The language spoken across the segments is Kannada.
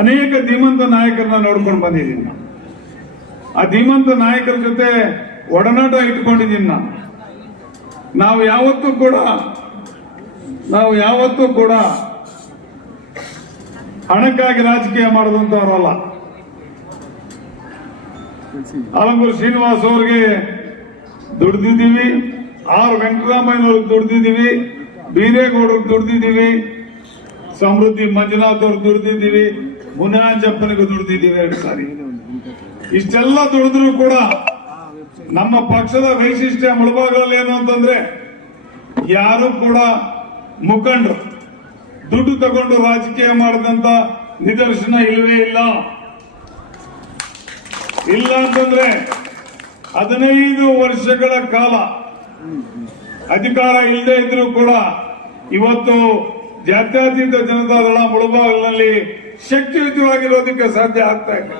ಅನೇಕ ಧೀಮಂತ ನಾಯಕರನ್ನ ನೋಡ್ಕೊಂಡು ಬಂದಿದ್ದೀನಿ ನಾನು. ಆ ಧೀಮಂತ ನಾಯಕರ ಜೊತೆ ಒಡನಾಟ ಇಟ್ಕೊಂಡಿದ್ದೀನಿ ನಾನು. ನಾವು ಯಾವತ್ತೂ ಕೂಡ ಹಣಕ್ಕಾಗಿ ರಾಜಕೀಯ ಮಾಡಿದಂತವರಲ್ಲ. ಆಲಂಗೂರು ಶ್ರೀನಿವಾಸ್ ಅವ್ರಿಗೆ ದುಡ್ದಿದ್ದೀವಿ, ಆರ್ ವೆಂಕಟರಾಮಯ್ಯನವ್ರಿಗೆ ದುಡ್ದಿದ್ದೀವಿ, ಬೀರೇಗೌಡರಿಗೆ ದುಡ್ದಿದ್ದೀವಿ, ಸಮೃದ್ಧಿ ಮಂಜುನಾಥ್ ಅವ್ರಿಗೆ ದುಡ್ದಿದ್ದೀವಿ, ಮುನಿರಾಜಪ್ಪನಿಗೂ ದುಡ್ದಿದ್ದೀವಿ 2 ಸಾರಿ. ಇಷ್ಟೆಲ್ಲ ದುಡಿದ್ರು ಕೂಡ ನಮ್ಮ ಪಕ್ಷದ ವೈಶಿಷ್ಟ್ಯ ಮುಳಬಾಗಲಲ್ಲಿ ಏನು ಅಂತಂದ್ರೆ ಯಾರು ಕೂಡ ಮುಖಂಡರು ದುಡ್ಡು ತಗೊಂಡು ರಾಜಕೀಯ ಮಾಡಿದಂತ ನಿದರ್ಶನ ಇಲ್ಲವೇ ಇಲ್ಲ. ಇಲ್ಲ ಅಂತಂದ್ರೆ 15 ವರ್ಷಗಳ ಕಾಲ ಅಧಿಕಾರ ಇಲ್ಲದೆ ಇದ್ರೂ ಕೂಡ ಇವತ್ತು ಜಾತ್ಯತೀತ ಜನತಾದಳ ಮುಳಬಾಗಿಲಿನಲ್ಲಿ ಶಕ್ತಿಯುತವಾಗಿರೋದಕ್ಕೆ ಸಾಧ್ಯ ಆಗ್ತಾ ಇದೆ.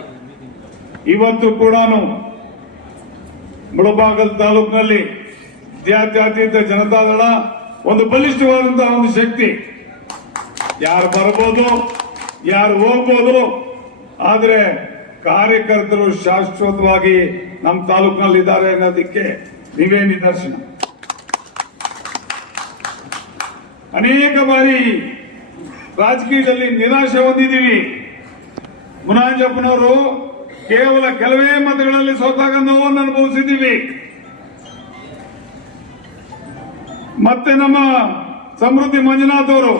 ಇವತ್ತು ಕೂಡ ಮುಳಬಾಗಲ್ ತಾಲೂಕಿನಲ್ಲಿ ಜಾತ್ಯತೀತ ಜನತಾದಳ ಒಂದು ಬಲಿಷ್ಠವಾದಂತಹ ಒಂದು ಶಕ್ತಿ. ಯಾರು ಬರ್ಬೋದು, ಯಾರು ಹೋಗ್ಬೋದು, ಆದ್ರೆ ಕಾರ್ಯಕರ್ತರು ಶಾಶ್ವತವಾಗಿ ನಮ್ಮ ತಾಲೂಕಿನಲ್ಲಿ ಇದ್ದಾರೆ ಅನ್ನೋದಕ್ಕೆ ನೀವೇ ನಿದರ್ಶನ. ಅನೇಕ ಬಾರಿ ರಾಜಕೀಯದಲ್ಲಿ ನಿರಾಶೆ ಹೊಂದಿದ್ದೀವಿ. ಮುನಿರಾಜಪ್ಪನವರು ಕೇವಲ ಕೆಲವೇ ಮತಗಳಲ್ಲಿ ಸೋತಾಗ ನೋವನ್ನು ಅನುಭವಿಸಿದ್ದೀವಿ. ಮತ್ತೆ ನಮ್ಮ ಸಮೃದ್ಧಿ ಮಂಜುನಾಥ್ ಅವರು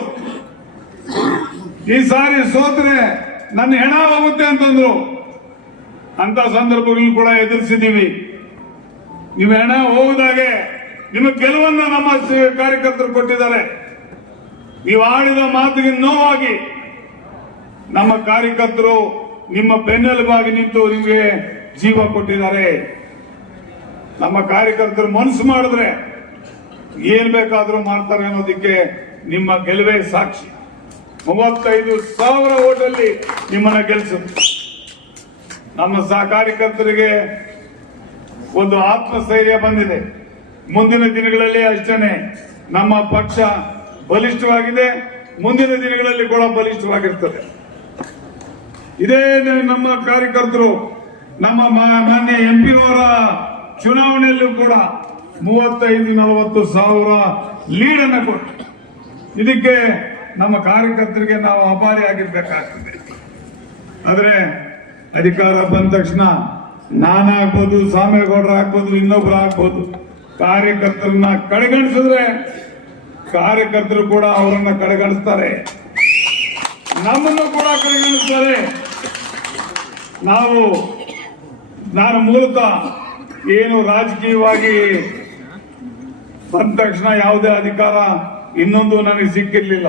ಈ ಸಾರಿ ಸೋತ್ರೆ ನನ್ನ ಹೆಣ ಹೋಗುತ್ತೆ ಅಂತಂದ್ರು. ಅಂತ ಸಂದರ್ಭಗಳನ್ನು ಕೂಡ ಎದುರಿಸಿದ್ದೀವಿ. ನೀವು ಹೆಣ ಹೋಗದಾಗೆ ನಿಮ್ಮ ಗೆಲುವನ್ನು ನಮ್ಮ ಕಾರ್ಯಕರ್ತರು ಕೊಟ್ಟಿದ್ದಾರೆ. ನೀವು ಆಡಿದ ಮಾತಿಗೆ ನೋವಾಗಿ ನಮ್ಮ ಕಾರ್ಯಕರ್ತರು ನಿಮ್ಮ ಬೆನ್ನೆಲುಬಾಗಿ ನಿಂತು ನಿಮಗೆ ಜೀವ ಕೊಟ್ಟಿದ್ದಾರೆ. ನಮ್ಮ ಕಾರ್ಯಕರ್ತರು ಮನಸ್ಸು ಮಾಡಿದ್ರೆ ಏನ್ ಬೇಕಾದ್ರೂ ಮಾಡ್ತಾರೆ ಅನ್ನೋದಕ್ಕೆ ನಿಮ್ಮ ಗೆಲುವೇ ಸಾಕ್ಷಿ. 35,000 ಓಟಲ್ಲಿ ನಿಮ್ಮನ್ನ ಗೆಲ್ಲಿಸುತ್ತೆ. ನಮ್ಮ ಕಾರ್ಯಕರ್ತರಿಗೆ ಒಂದು ಆತ್ಮಸ್ಥೈರ್ಯ ಬಂದಿದೆ. ಮುಂದಿನ ದಿನಗಳಲ್ಲಿ ಅಷ್ಟೇ ನಮ್ಮ ಪಕ್ಷ ಬಲಿಷ್ಠವಾಗಿದೆ, ಮುಂದಿನ ದಿನಗಳಲ್ಲಿ ಕೂಡ ಬಲಿಷ್ಠವಾಗಿರ್ತದೆ. ಇದೇ ನಮ್ಮ ಕಾರ್ಯಕರ್ತರು ನಮ್ಮ ಮಾನ್ಯ MP ಅವರ ಚುನಾವಣೆಯಲ್ಲೂ ಕೂಡ 35-40 ಸಾವಿರ ಲೀಡ್ ಅನ್ನು ಕೊಟ್ಟು ಇದಕ್ಕೆ ನಮ್ಮ ಕಾರ್ಯಕರ್ತರಿಗೆ ನಾವು ಆಭಾರಿಯಾಗಿರ್ಬೇಕಾಗ್ತದೆ. ಆದ್ರೆ ಅಧಿಕಾರ ಬಂದ ತಕ್ಷಣ ನಾನಾಗ್ಬೋದು, ಸಾಮೇಗೌಡರು ಆಗ್ಬೋದು, ಇನ್ನೊಬ್ರು ಆಗ್ಬೋದು, ಕಾರ್ಯಕರ್ತರನ್ನ ಕಡೆಗಣಿಸಿದ್ರೆ ಕಾರ್ಯಕರ್ತರು ಕೂಡ ಅವರನ್ನ ಕಡೆಗಣಿಸ್ತಾರೆ, ನಮ್ಮನ್ನು ಕೂಡ ಕಡೆಗಣಿಸ್ತಾರೆ. ನಾನು ಮೂಲತಃ ಏನು ರಾಜಕೀಯವಾಗಿ ಬಂದ ತಕ್ಷಣ ಯಾವುದೇ ಅಧಿಕಾರ ಇನ್ನೊಂದು ನನಗೆ ಸಿಕ್ಕಿರ್ಲಿಲ್ಲ.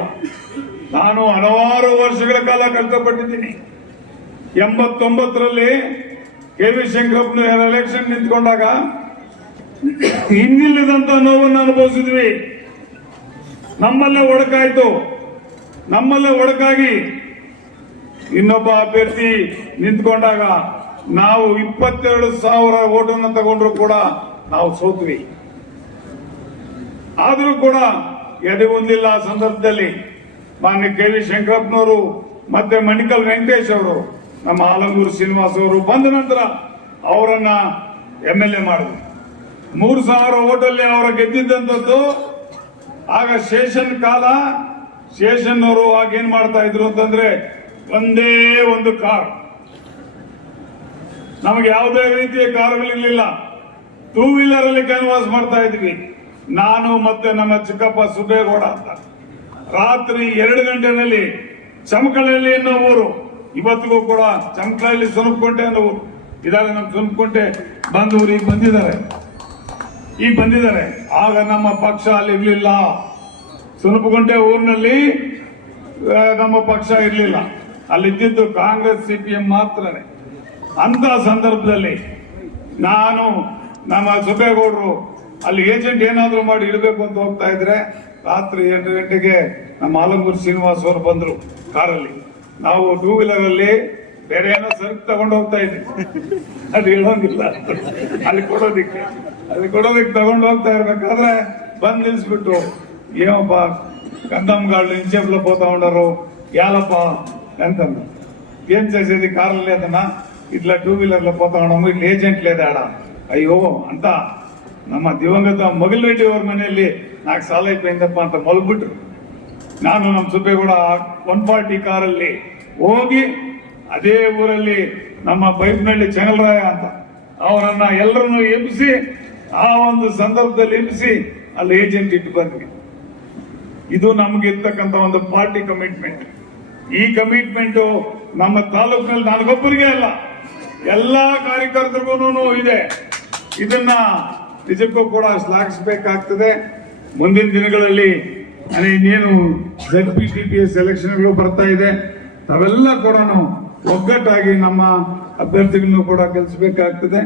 ನಾನು ಹಲವಾರು ವರ್ಷಗಳ ಕಾಲ ಕಷ್ಟಪಟ್ಟಿದ್ದೀನಿ. 89ರಲ್ಲಿ KV ಶಂಕರಪ್ಪನ ಎಲೆಕ್ಷನ್ ನಿಂತ್ಕೊಂಡಾಗ ಇನ್ನಿಲ್ಲದಂತ ನೋವನ್ನು ಅನುಭವಿಸಿದ್ವಿ. ನಮ್ಮಲ್ಲೇ ಒಡಕಾಯ್ತು. ನಮ್ಮಲ್ಲೇ ಒಡಕಾಗಿ ಇನ್ನೊಬ್ಬ ಅಭ್ಯರ್ಥಿ ನಿಂತ್ಕೊಂಡಾಗ ನಾವು 22,000 ಓಟನ್ನು ತಗೊಂಡ್ರು ಕೂಡ ನಾವು ಸೋತ್ವಿ. ಆದರೂ ಕೂಡ ಎದೆ ಹೊಂದಿಲ್ಲ. ಸಂದರ್ಭದಲ್ಲಿ ಮಾನ್ಯ KV ಶಂಕರಪ್ಪನವರು ಮತ್ತೆ ಮಣಿಕಲ್ ವೆಂಕಟೇಶ್ ಅವರು, ನಮ್ಮ ಆಲಂಗೂರು ಶ್ರೀನಿವಾಸ್ ಅವರು ಬಂದ ನಂತರ ಅವರನ್ನ MLA ಮಾಡಿದ್ರು. 3,000 ಓಟಲ್ಲಿ ಅವರ ಗೆದ್ದಿದ್ದಂಥದ್ದು. ಆಗ ಶೇಷನ್ ಅವರು ಆಗೇನ್ ಮಾಡ್ತಾ ಇದ್ರು ಅಂತಂದ್ರೆ ಒಂದೇ ಒಂದು ಕಾರ್, ನಮಗೆ ಯಾವುದೇ ರೀತಿಯ ಕಾರುಗಳಿರ್ಲಿಲ್ಲ. 2 ವೀಲರ್ ಅಲ್ಲಿ ಕ್ಯಾನ್ವಾಸ್ ಮಾಡ್ತಾ ಇದ್ವಿ. ನಾನು ಮತ್ತೆ ನಮ್ಮ ಚಿಕ್ಕಪ್ಪ ಸುಬೇಗೌಡ ಅಂತ ರಾತ್ರಿ 2 ಗಂಟೆನಲ್ಲಿ ಚಮಕಳಲ್ಲಿ ಅನ್ನೋ ಊರು, ಇವತ್ತಿಗೂ ಕೂಡ ಚಮಕಳಲ್ಲಿ ಸುನಪುಂಟೆ ಅನ್ನೋ ಊರು ಇದಾರೆ. ನಮ್ಮ ಸುನಪುಂಟೆ ಬಂದವರು ಈಗ ಬಂದಿದ್ದಾರೆ. ಆಗ ನಮ್ಮ ಪಕ್ಷ ಅಲ್ಲಿ ಇರ್ಲಿಲ್ಲ. ಸುನಪುಂಟೆ ಊರಿನಲ್ಲಿ ನಮ್ಮ ಪಕ್ಷ ಇರ್ಲಿಲ್ಲ. ಅಲ್ಲಿದ್ದು ಕಾಂಗ್ರೆಸ್ CPM ಮಾತ್ರನೇ. ಅಂತ ಸಂದರ್ಭದಲ್ಲಿ ನಾನು ನಮ್ಮ ಸುಬೇಗೌಡರು ಅಲ್ಲಿ ಏಜೆಂಟ್ ಏನಾದ್ರು ಮಾಡಿ ಇಡಬೇಕು ಅಂತ ಹೋಗ್ತಾ ಇದ್ರೆ ರಾತ್ರಿ 8 ಗಂಟೆಗೆ ನಮ್ಮ ಆಲಂಗೂರು ಶ್ರೀನಿವಾಸ್ ಅವರು ಬಂದ್ರು ಕಾರಲ್ಲಿ. ನಾವು 2 ವೀಲರ್ ಅಲ್ಲಿ ಬೇರೆ ಏನೋ ಸರಕು ತಗೊಂಡು ಹೋಗ್ತಾ ಇದ್ವಿ. ಅದು ಹೇಳೋಂಗಿಲ್ಲ, ಅಲ್ಲಿ ಕೊಡೋದಿಕ್ಕೆ ತಗೊಂಡು ಹೋಗ್ತಾ ಇರ್ಬೇಕಾದ್ರೆ ಬಂದ್ ನಿಲ್ಸ್ಬಿಟ್ಟು, ಏನಪ್ಪ ಕಂದಮ್ಗಾళ్ళు ಇಂಚೆಪ್ಲ పోతా ఉండరు యాలప్ప ಅಂತಂದ್ರು. ఏం చేసేది కార్లు లేదన్నా ఇట్లా 2 వీలర్లో పోతా ఉన్నాము ఇట్లా ఏజెంట్ లేదా ఆడ అయ్యో ಅಂತಾ ನಮ್ಮ ದಿವಂಗತ ಮೊಗಲ್ರೆಡ್ಡಿ ಅವ್ರ ಮನೆಯಲ್ಲಿ ನಾಲ್ಕು ಸಾಲ అయిపోయిందಪ್ಪ ಅಂತ ಮಲ್ಬಿಟ್ರು. ನಾನು ನಮ್ಮ ಸುಬ್ಬೇಗೌಡ 140 ಕಾರಲ್ಲಿ ಹೋಗಿ ಅದೇ ಊರಲ್ಲಿ ನಮ್ಮ ಬೈಪ್ನಳ್ಳಿ ಚೆಂಗಲರಾಯ ಅಂತ ಅವರನ್ನ ಎಲ್ಲರನ್ನು ಎಬ್ಬಿಸಿ ಆ ಒಂದು ಸಂದರ್ಭದಲ್ಲಿ ಎಬ್ಬಿಸಿ ಅಲ್ಲಿ ಏಜೆಂಟ್ ಇಟ್ಟು ಬಂದ್ವಿ. ಇದು ನಮ್ಗೆ ಇರ್ತಕ್ಕಂಥ ಒಂದು ಪಾರ್ಟಿ ಕಮಿಟ್ಮೆಂಟ್. ಈ ಕಮಿಟ್ಮೆಂಟ್ ನಮ್ಮ ತಾಲೂಕಿನಲ್ಲಿ ನನಗೊಬ್ಬರಿಗೆ ಅಲ್ಲ, ಎಲ್ಲಾ ಕಾರ್ಯಕರ್ತರಿಗೂ ಇದೆ. ಇದನ್ನ ನಿಜಕ್ಕೂ ಕೂಡ ಶ್ಲಾಘಿಸಬೇಕಾಗ್ತದೆ. ಮುಂದಿನ ದಿನಗಳಲ್ಲಿ ಇನ್ನೇನು ZPTPS ಎಲೆಕ್ಷನ್ಗಳು ಬರ್ತಾ ಇದೆ, ಅವೆಲ್ಲ ಕೂಡ ಒಗ್ಗಟ್ಟಾಗಿ ನಮ್ಮ ಅಭ್ಯರ್ಥಿಗಳನ್ನು ಕೂಡ ಗೆಲ್ಲಿಸಬೇಕಾಗ್ತದೆ.